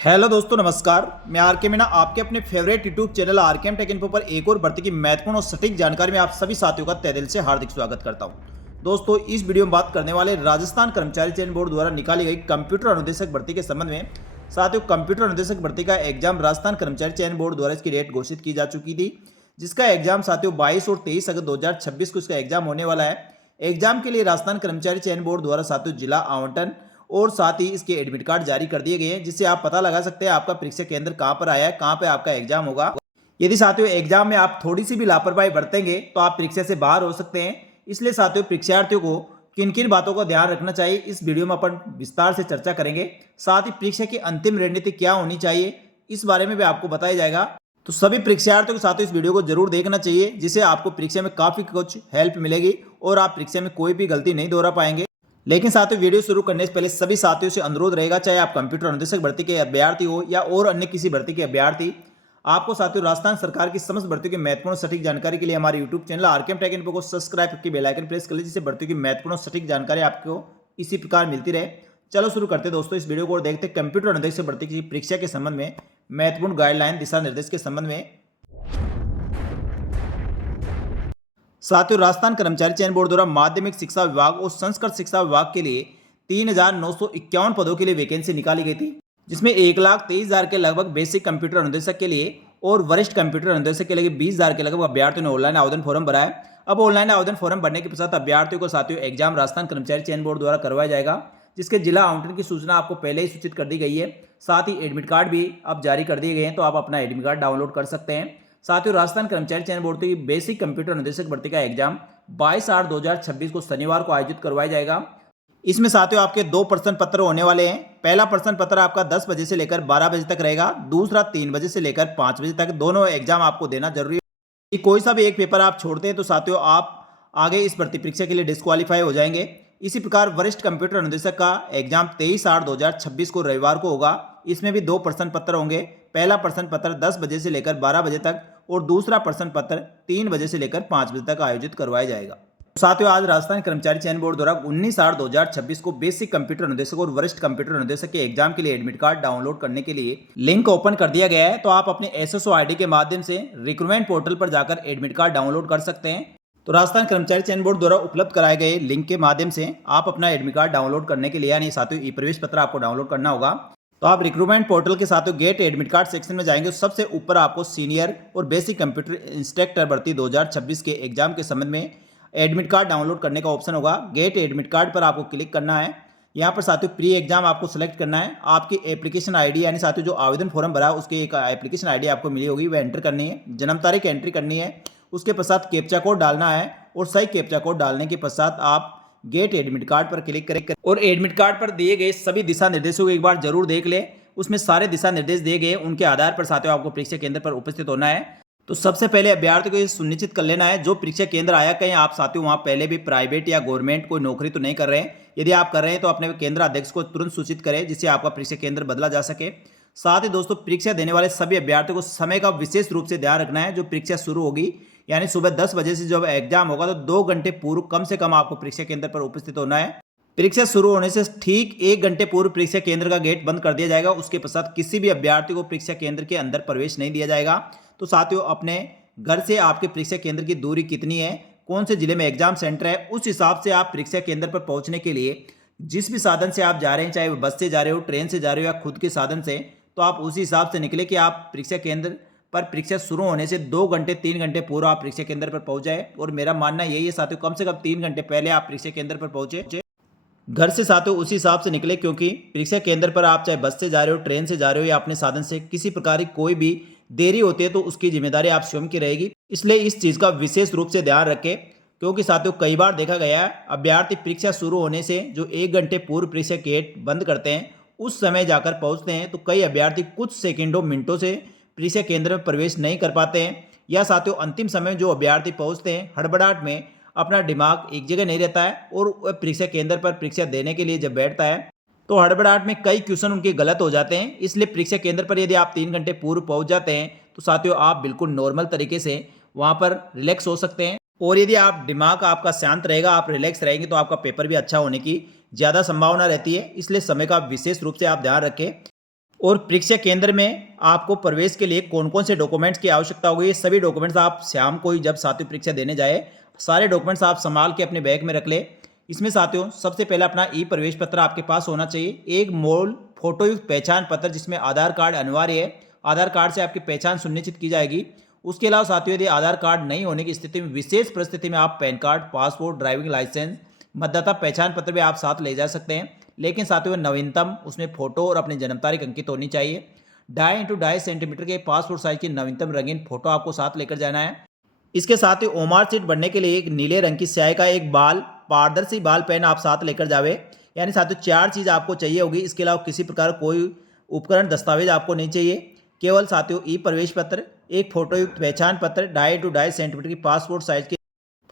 Hello दोस्तों, नमस्कार। मैं आर के मीना आपके अपने फेवरेट यूट्यूब चैनल आर के एम टेक इन्फो पर एक और भर्ती की महत्वपूर्ण और सटीक जानकारी में आप सभी साथियों का तहे दिल से हार्दिक स्वागत करता हूं। दोस्तों, इस वीडियो में बात करने वाले राजस्थान कर्मचारी चयन बोर्ड द्वारा निकाली गई कंप्यूटर अनुदेशक भर्ती के संबंध में। साथियों, कंप्यूटर अनुदेशक भर्ती का एग्जाम राजस्थान कर्मचारी चयन बोर्ड द्वारा इसकी डेट घोषित की जा चुकी थी, जिसका एग्जाम साथियों 22 और 23 अगस्त 2026 को इसका एग्जाम होने वाला है। एग्जाम के लिए राजस्थान कर्मचारी चयन बोर्ड द्वारा साथियों जिला आवंटन और साथ ही इसके एडमिट कार्ड जारी कर दिए गए हैं, जिससे आप पता लगा सकते हैं आपका परीक्षा केंद्र कहां पर आया है, कहां पे आपका एग्जाम होगा। यदि साथियों एग्जाम में आप थोड़ी सी भी लापरवाही बरतेंगे तो आप परीक्षा से बाहर हो सकते हैं। इसलिए साथियों परीक्षार्थियों को किन किन बातों का ध्यान रखना चाहिए, इस वीडियो में अपन विस्तार से चर्चा करेंगे। साथ ही परीक्षा की अंतिम रणनीति क्या होनी चाहिए, इस बारे में भी आपको बताया जाएगा। तो सभी परीक्षार्थियों के साथ इस वीडियो को जरूर देखना चाहिए, जिससे आपको परीक्षा में काफी कुछ हेल्प मिलेगी और आप परीक्षा में कोई भी गलती नहीं दोहरा पाएंगे। लेकिन साथियों वीडियो शुरू करने से पहले सभी साथियों से अनुरोध रहेगा, चाहे आप कंप्यूटर अनुदेशक भर्ती के अभ्यर्थी हो या और अन्य किसी भर्ती के अभ्यर्थी, आपको साथियों राजस्थान सरकार की समस्त भर्तियों की महत्वपूर्ण सटीक जानकारी के लिए हमारे YouTube channel RKM take Info को सब्सक्राइब करके बेल आइकन प्रेस कर लीजिए, जिससे भर्तियों की महत्वपूर्ण सटीक जानकारी आपको इसी प्रकार मिलती रहे। चलो शुरू करते हैं दोस्तों इस वीडियो को और देखते हैं कंप्यूटर अनुदेशक भर्ती की परीक्षा के संबंध में महत्वपूर्ण गाइडलाइन दिशा निर्देश के संबंध में। साथियों, राजस्थान कर्मचारी चयन बोर्ड द्वारा माध्यमिक शिक्षा विभाग और संस्कृत शिक्षा विभाग के लिए 3,951 पदों के लिए वैकेंसी निकाली गई थी, जिसमें 1,23,000 के लगभग बेसिक कंप्यूटर अनुदेशक के लिए और वरिष्ठ कंप्यूटर अनुदेशक के लिए 20,000 के लगभग अभ्यर्थियों ने ऑनलाइन आवेदन फॉर्म भरा है। अब ऑनलाइन आवेदन फॉर्म भरने के पश्चात अभ्यर्थियों को साथियों एग्जाम राजस्थान कर्मचारी चयन बोर्ड द्वारा करवाया जाएगा, जिसके जिला आवंटन की सूचना आपको पहले ही सूचित कर दी गई है। साथ ही एडमिट कार्ड भी अब जारी कर दिए गए हैं, तो आप अपना एडमिट कार्ड डाउनलोड कर सकते हैं। साथियों, राजस्थान कर्मचारी चयन बोर्ड की बेसिक कंप्यूटर अनुदेशक भर्ती का एग्जाम 22/8/2026 को शनिवार को आयोजित करवाया जाएगा। इसमें साथियों आपके 2 प्रश्न पत्र होने वाले हैं। पहला प्रश्न पत्र आपका 10 बजे से लेकर 12 बजे तक रहेगा, दूसरा 3 बजे से लेकर 5 बजे तक। दोनों एग्जाम आपको देना जरूरी है। कि कोई सा भी एक पेपर आप छोड़ते हैं तो साथियों आप आगे इस भर्ती परीक्षा के लिए डिस्क्वालीफाई हो जाएंगे। इसी प्रकार वरिष्ठ कंप्यूटर अनुदेशक का एग्जाम 23/8/2026 को रविवार को होगा। इसमें भी 2 प्रश्न पत्र होंगे। पहला प्रश्न पत्र 10 बजे से लेकर 12 बजे तक और दूसरा प्रश्न पत्र 3 बजे से लेकर 5 बजे तक आयोजित करवाया जाएगा। साथियों, आज राजस्थान कर्मचारी चयन बोर्ड द्वारा 19/8/2026 को बेसिक कंप्यूटर अनुदेशक और वरिष्ठ कंप्यूटर अनुदेशक के एग्जाम के लिए एडमिट कार्ड डाउनलोड करने के लिए लिंक ओपन कर दिया गया है। तो आप अपने एसएसओ आईडी के माध्यम से रिक्रूटमेंट पोर्टल पर जाकर एडमिट कार्ड डाउनलोड कर सकते हैं। तो राजस्थान कर्मचारी चयन बोर्ड द्वारा उपलब्ध कराए गए लिंक के माध्यम से आप अपना एडमिट कार्ड डाउनलोड करने के लिए, यानी साथियों ई प्रवेश पत्र आपको डाउनलोड करना होगा। तो आप रिक्रूटमेंट पोर्टल के साथ गेट एडमिट कार्ड सेक्शन में जाएंगे, सबसे ऊपर आपको सीनियर और बेसिक कंप्यूटर इंस्ट्रक्टर भर्ती 2026 के एग्जाम के संबंध में एडमिट कार्ड डाउनलोड करने का ऑप्शन होगा। गेट एडमिट कार्ड पर आपको क्लिक करना है। यहाँ पर साथियों प्री एग्जाम आपको सेलेक्ट करना है। आपकी एप्लीकेशन आईडी, यानी साथियों जो आवेदन फॉर्म भरा है उसकी एक एप्लीकेशन आईडी आपको मिली होगी, वह एंटर करनी है। जन्म तारीख एंट्री करनी है, उसके पश्चात कैप्चा कोड डालना है और सही कैप्चा कोड डालने के पश्चात आप गेट एडमिट कार्ड पर क्लिक करें और एडमिट कार्ड पर दिए गए सभी दिशा निर्देशों को एक बार जरूर देख ले। उसमें सारे दिशा निर्देश दिए गए, उनके आधार पर साथियों आपको परीक्षा केंद्र पर उपस्थित होना है। तो सबसे पहले अभ्यर्थी को ये सुनिश्चित कर लेना है, जो परीक्षा केंद्र आया कहीं आप साथियों वहां पहले भी प्राइवेट या गवर्नमेंट कोई नौकरी तो नहीं कर रहे हैं। यदि आप कर रहे हैं तो अपने केंद्र अध्यक्ष को तुरंत सूचित करें, जिससे आपका परीक्षा केंद्र बदला जा सके। साथ ही दोस्तों परीक्षा देने वाले सभी अभ्यर्थियों को समय का विशेष रूप से ध्यान रखना है। जो परीक्षा शुरू होगी यानी सुबह 10 बजे से जब एग्जाम होगा, तो 2 घंटे पूर्व कम से कम आपको परीक्षा केंद्र पर उपस्थित होना है। परीक्षा शुरू होने से ठीक 1 घंटे पूर्व परीक्षा केंद्र का गेट बंद कर दिया जाएगा। उसके पश्चात किसी भी अभ्यर्थी को परीक्षा केंद्र के अंदर प्रवेश नहीं दिया जाएगा। तो साथियों अपने घर से आपके परीक्षा केंद्र की दूरी कितनी है, कौन से जिले में एग्जाम सेंटर है, उस हिसाब से आप परीक्षा केंद्र पर पहुंचने के लिए जिस भी साधन से आप जा रहे हैं, चाहे वो बस से जा रहे हो, ट्रेन से जा रहे हो या खुद के साधन से, तो आप उसी हिसाब से निकले कि आप परीक्षा केंद्र पर परीक्षा शुरू होने से 2 घंटे 3 घंटे पूर्व आप परीक्षा केंद्र पर पहुंच जाए। और मेरा मानना यही है साथियों, कम से कम 3 घंटे पहले आप परीक्षा केंद्र पर पहुंचे। घर से साथियों उसी हिसाब से निकले, क्योंकि परीक्षा केंद्र पर आप चाहे बस से जा रहे हो, ट्रेन से जा रहे हो या अपने साधन से, किसी प्रकार की कोई भी देरी होती है तो उसकी जिम्मेदारी आप स्वयं की रहेगी। इसलिए इस चीज़ का विशेष रूप से ध्यान रखें, क्योंकि साथियों कई बार देखा गया है अभ्यर्थी परीक्षा शुरू होने से जो 1 घंटे पूर्व परीक्षा गेट बंद करते हैं उस समय जाकर पहुंचते हैं, तो कई अभ्यर्थी कुछ सेकंडों मिनटों से परीक्षा केंद्र में प्रवेश नहीं कर पाते हैं। या साथियों अंतिम समय जो अभ्यर्थी पहुंचते हैं, हड़बड़ाहट में अपना दिमाग एक जगह नहीं रहता है और वह परीक्षा केंद्र पर परीक्षा देने के लिए जब बैठता है तो हड़बड़ाहट में कई क्वेश्चन उनके गलत हो जाते हैं। इसलिए परीक्षा केंद्र पर यदि आप 3 घंटे पूर्व पहुंच जाते हैं तो साथियों आप बिल्कुल नॉर्मल तरीके से वहां पर रिलैक्स हो सकते हैं। और यदि आप दिमाग आपका शांत रहेगा, आप रिलैक्स रहेंगे, तो आपका पेपर भी अच्छा होने की ज़्यादा संभावना रहती है। इसलिए समय का विशेष रूप से आप ध्यान रखें। और परीक्षा केंद्र में आपको प्रवेश के लिए कौन कौन से डॉक्यूमेंट्स की आवश्यकता होगी, ये सभी डॉक्यूमेंट्स आप शाम को ही जब साथियों परीक्षा देने जाए सारे डॉक्यूमेंट्स आप संभाल के अपने बैग में रख ले। इसमें साथियों सबसे पहले अपना ई प्रवेश पत्र आपके पास होना चाहिए, एक मूल फोटोयुक्त पहचान पत्र जिसमें आधार कार्ड अनिवार्य है, आधार कार्ड से आपकी पहचान सुनिश्चित की जाएगी। उसके अलावा साथियों यदि आधार कार्ड नहीं होने की स्थिति में विशेष परिस्थिति में आप PAN card, passport, driving licence, मतदाता पहचान पत्र भी आप साथ ले जा सकते हैं, लेकिन साथियों नवीनतम उसमें फोटो और अपनी जन्म तारीख अंकित होनी चाहिए। 2.5 सेंटीमीटर के पासपोर्ट साइज की नवीनतम रंगीन फोटो आपको साथ लेकर जाना है। इसके साथ ही ओमार सीट बनने के लिए एक नीले रंग की स्याही का एक पारदर्शी बाल पेन आप साथ लेकर जावे। यानी साथियों 4 चीज़ आपको चाहिए होगी। इसके अलावा किसी प्रकार कोई उपकरण दस्तावेज आपको नहीं चाहिए, केवल साथियों ई प्रवेश पत्र, एक फोटोयुक्त पहचान पत्र, 2.5 सेंटीमीटर की पासपोर्ट साइज की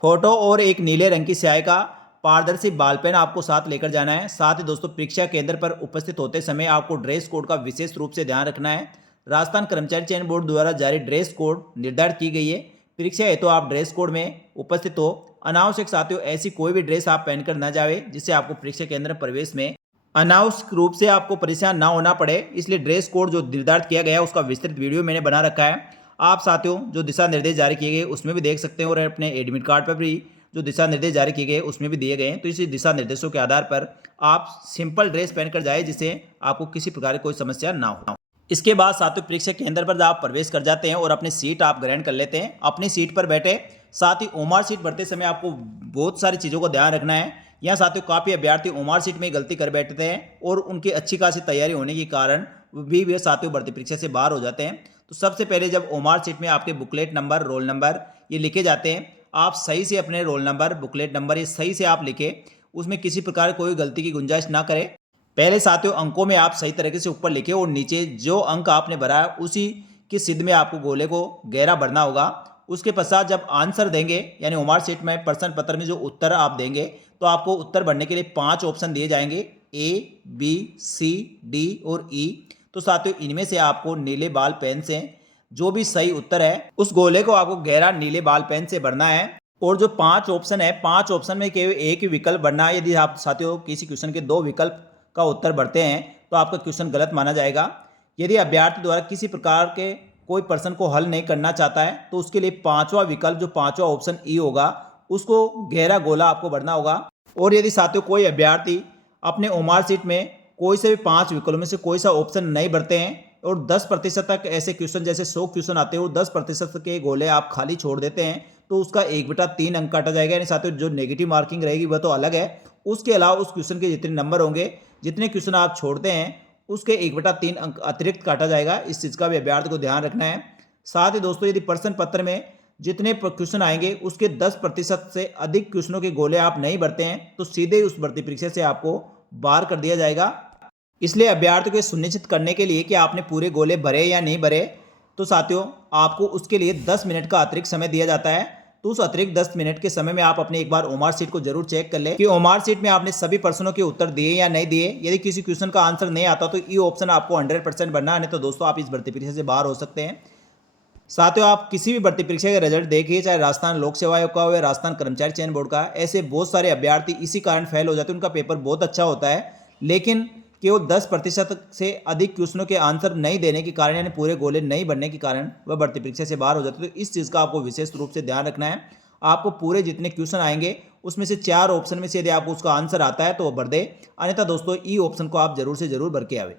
फोटो और एक नीले रंग की स्याही का पारदर्शी बाल पेन आपको साथ लेकर जाना है। साथ ही दोस्तों परीक्षा केंद्र पर उपस्थित होते समय आपको ड्रेस कोड का विशेष रूप से ध्यान रखना है। राजस्थान कर्मचारी चयन बोर्ड द्वारा जारी ड्रेस कोड निर्धारित की गई है। परीक्षा हेतु तो आप ड्रेस कोड में उपस्थित हो। अनावश्यक साथियों ऐसी कोई भी ड्रेस आप पहनकर न जावे जिससे आपको परीक्षा केंद्र प्रवेश में अनावश्यक रूप से आपको परेशान ना होना पड़े। इसलिए ड्रेस कोड जो निर्धारित किया गया है उसका विस्तृत वीडियो मैंने बना रखा है। आप साथियों जो दिशा निर्देश जारी किए गए उसमें भी देख सकते हैं और अपने एडमिट कार्ड पर भी जो दिशा निर्देश जारी किए गए उसमें भी दिए गए हैं। तो इसी दिशा निर्देशों के आधार पर आप सिंपल ड्रेस पहनकर जाए जिससे आपको किसी प्रकार की कोई समस्या ना हो। इसके बाद साथियों परीक्षा केंद्र पर जब आप प्रवेश कर जाते हैं और अपनी सीट आप ग्रहण कर लेते हैं, अपनी सीट पर बैठे। साथ ही ओमार सीट भरते समय आपको बहुत सारी चीज़ों को ध्यान रखना है। यहाँ साथियों काफ़ी अभ्यर्थी ओमार सीट में गलती कर बैठते हैं और उनकी अच्छी खासी तैयारी होने के कारण भी वे साथियों भर्ती परीक्षा से बाहर हो जाते हैं। तो सबसे पहले जब ओमार सीट में आपके बुकलेट नंबर, रोल नंबर ये लिखे जाते हैं, आप सही से अपने रोल नंबर, बुकलेट नंबर ये सही से आप लिखें, उसमें किसी प्रकार कोई गलती की गुंजाइश ना करें। पहले साथियों अंकों में आप सही तरीके से ऊपर लिखें और नीचे जो अंक आपने भरा है उसी की सिद्ध में आपको गोले को गहरा भरना होगा। उसके पश्चात जब आंसर देंगे यानी ओमार सीट में प्रश्न पत्र में जो उत्तर आप देंगे तो आपको उत्तर भरने के लिए 5 ऑप्शन दिए जाएंगे, ए, बी, सी, डी और ई। तो साथियों इनमें से आपको नीले बाल पेन से जो भी सही उत्तर है उस गोले को आपको गहरा नीले बाल पेन से भरना है। और जो 5 ऑप्शन है, 5 ऑप्शन में केवल एक ही विकल्प भरना है। यदि आप साथियों किसी क्वेश्चन के 2 विकल्प का उत्तर भरते हैं तो आपका क्वेश्चन गलत माना जाएगा। यदि अभ्यर्थी द्वारा किसी प्रकार के कोई प्रश्न को हल नहीं करना चाहता है तो उसके लिए 5वां विकल्प जो 5वां ऑप्शन ई होगा उसको गहरा गोला आपको भरना होगा। और यदि साथियों कोई अभ्यर्थी अपने ओमार सीट में कोई से भी 5 विकल्पों में से कोई सा ऑप्शन नहीं भरते हैं और 10% तक ऐसे क्वेश्चन जैसे 100 क्वेश्चन आते हैं और 10% के गोले आप खाली छोड़ देते हैं तो उसका 1/3 अंक काटा जाएगा। यानी साथियों जो नेगेटिव मार्किंग रहेगी वह तो अलग है, उसके अलावा उस क्वेश्चन के जितने नंबर होंगे, जितने क्वेश्चन आप छोड़ते हैं उसके 1/3 अंक अतिरिक्त काटा जाएगा। इस चीज़ का भी अभ्यर्थी को ध्यान रखना है। साथ ही दोस्तों यदि प्रश्न पत्र में जितने क्वेश्चन आएंगे उसके 10% से अधिक क्वेश्चनों के गोले आप नहीं भरते हैं तो सीधे उस भर्ती परीक्षा से आपको बाहर कर दिया जाएगा। इसलिए अभ्यर्थी को सुनिश्चित करने के लिए कि आपने पूरे गोले भरे या नहीं भरे तो साथियों आपको उसके लिए 10 मिनट का अतिरिक्त समय दिया जाता है। तो उस अतिरिक्त 10 मिनट के समय में आप अपने एक बार ओमार सीट को जरूर चेक कर ले कि ओमार सीट में आपने सभी प्रश्नों के उत्तर दिए या नहीं दिए। यदि किसी क्वेश्चन का आंसर नहीं आता तो ई ऑप्शन आपको 100% भरना है, नहीं तो दोस्तों आप इस भर्ती परीक्षा से बाहर हो सकते हैं। साथियों आप किसी भी भर्ती परीक्षा के रिजल्ट देखिए, चाहे राजस्थान लोक सेवा आयोग का हो या राजस्थान कर्मचारी चयन बोर्ड का, ऐसे बहुत सारे अभ्यर्थी इसी कारण फेल हो जाते हैं। उनका पेपर बहुत अच्छा होता है लेकिन केवल 10% से अधिक क्वेश्चनों के आंसर नहीं देने के कारण यानी पूरे गोले नहीं बनने के कारण वह भर्ती परीक्षा से बाहर हो जाते हैं। तो इस चीज़ का आपको विशेष रूप से ध्यान रखना है। आपको पूरे जितने क्वेश्चन आएंगे उसमें से 4 ऑप्शन में से यदि आपको उसका आंसर आता है तो वो भर दे, अन्यथा दोस्तों ई ऑप्शन को आप जरूर से जरूर भर के आवे।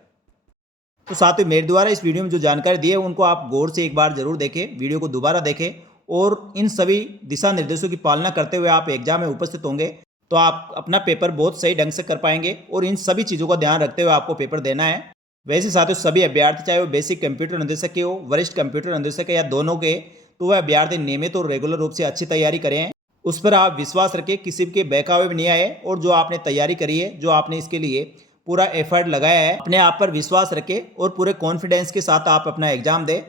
तो साथियों मेरे द्वारा इस वीडियो में जो जानकारी दी है उनको आप गौर से एक बार जरूर देखें, वीडियो को दोबारा देखें और इन सभी दिशा निर्देशों की पालना करते हुए आप एग्जाम में उपस्थित होंगे तो आप अपना पेपर बहुत सही ढंग से कर पाएंगे और इन सभी चीज़ों का ध्यान रखते हुए आपको पेपर देना है। वैसे साथियों सभी अभ्यर्थी चाहे वो बेसिक कंप्यूटर निदेशक के हो, वरिष्ठ कंप्यूटर निदेशक या दोनों के, तो वह अभ्यर्थी नियमित और रेगुलर रूप से अच्छी तैयारी करें। उस पर आप विश्वास रखें, किसी के बहकावे में नहीं आए और जो आपने तैयारी करी है, जो आपने इसके लिए पूरा एफर्ट लगाया है, अपने आप पर विश्वास रखें और पूरे कॉन्फिडेंस के साथ आप अपना एग्जाम दें।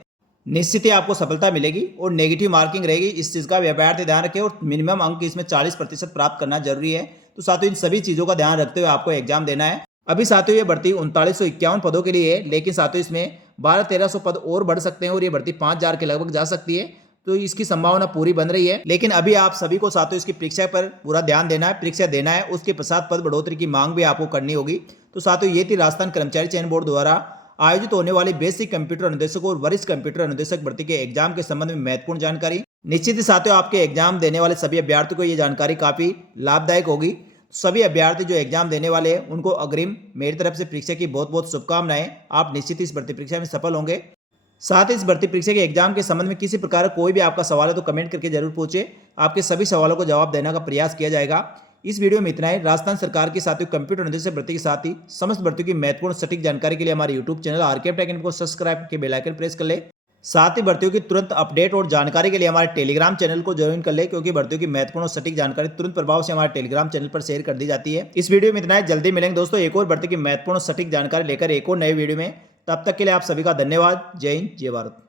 निश्चित ही आपको सफलता मिलेगी और नेगेटिव मार्किंग रहेगी, इस चीज़ का अभ्यर्थी ध्यान रखें और मिनिमम अंक इसमें 40% प्राप्त करना जरूरी है। तो साथियों इन सभी चीज़ों का ध्यान रखते हुए आपको एग्जाम देना है। अभी साथियों ये भर्ती 3951 पदों के लिए है, लेकिन साथियों इसमें 1200-1300 पद और बढ़ सकते हैं और ये भर्ती 5000 के लगभग जा सकती है। तो इसकी संभावना पूरी बन रही है। लेकिन अभी आप सभी को साथियों इसकी परीक्षा पर पूरा ध्यान देना है, परीक्षा देना है, उसके पश्चात पद बढ़ोतरी की मांग भी आपको करनी होगी। तो साथियों ये थी राजस्थान कर्मचारी चयन बोर्ड द्वारा आयोजित होने वाली बेसिक कंप्यूटर अनुदेशक और वरिष्ठ कंप्यूटर अनुदेशक भर्ती के एग्जाम के संबंध में महत्वपूर्ण जानकारी। निश्चित ही साथियों, आपके एग्जाम देने वाले सभी अभ्यर्थियों को ये जानकारी काफी लाभदायक होगी। सभी अभ्यर्थी जो एग्जाम देने वाले हैं उनको अग्रिम मेरी तरफ से परीक्षा की बहुत बहुत शुभकामनाएं। आप निश्चित ही इस भर्ती परीक्षा में सफल होंगे। साथ ही इस भर्ती परीक्षा के एग्जाम के संबंध में किसी प्रकार का कोई भी आपका सवाल है तो कमेंट करके जरूर पूछे। आपके सभी सवालों को जवाब देने का प्रयास किया जाएगा। इस वीडियो में इतना ही। राजस्थान सरकार के साथियों कंप्यूटर अनुदेशक भर्ती के साथ ही समस्त भर्तियों की महत्वपूर्ण सटीक जानकारी के लिए हमारे YouTube channel RK Tech Info को सब्सक्राइब करके बेल आइकन प्रेस कर ले। साथ ही भर्तियों की तुरंत अपडेट और जानकारी के लिए हमारे टेलीग्राम चैनल को ज्वाइन कर ले, क्योंकि भर्तियों की महत्वपूर्ण और सटीक जानकारी तुरंत प्रभाव से हमारे टेलीग्राम चैनल पर शेयर कर दी जाती है। इस वीडियो में इतना ही। जल्दी मिलेंगे दोस्तों एक और भर्ती की महत्वपूर्ण सटीक जानकारी लेकर एक और नए वीडियो में। तब तक के लिए आप सभी का धन्यवाद। जय हिंद, जय भारत।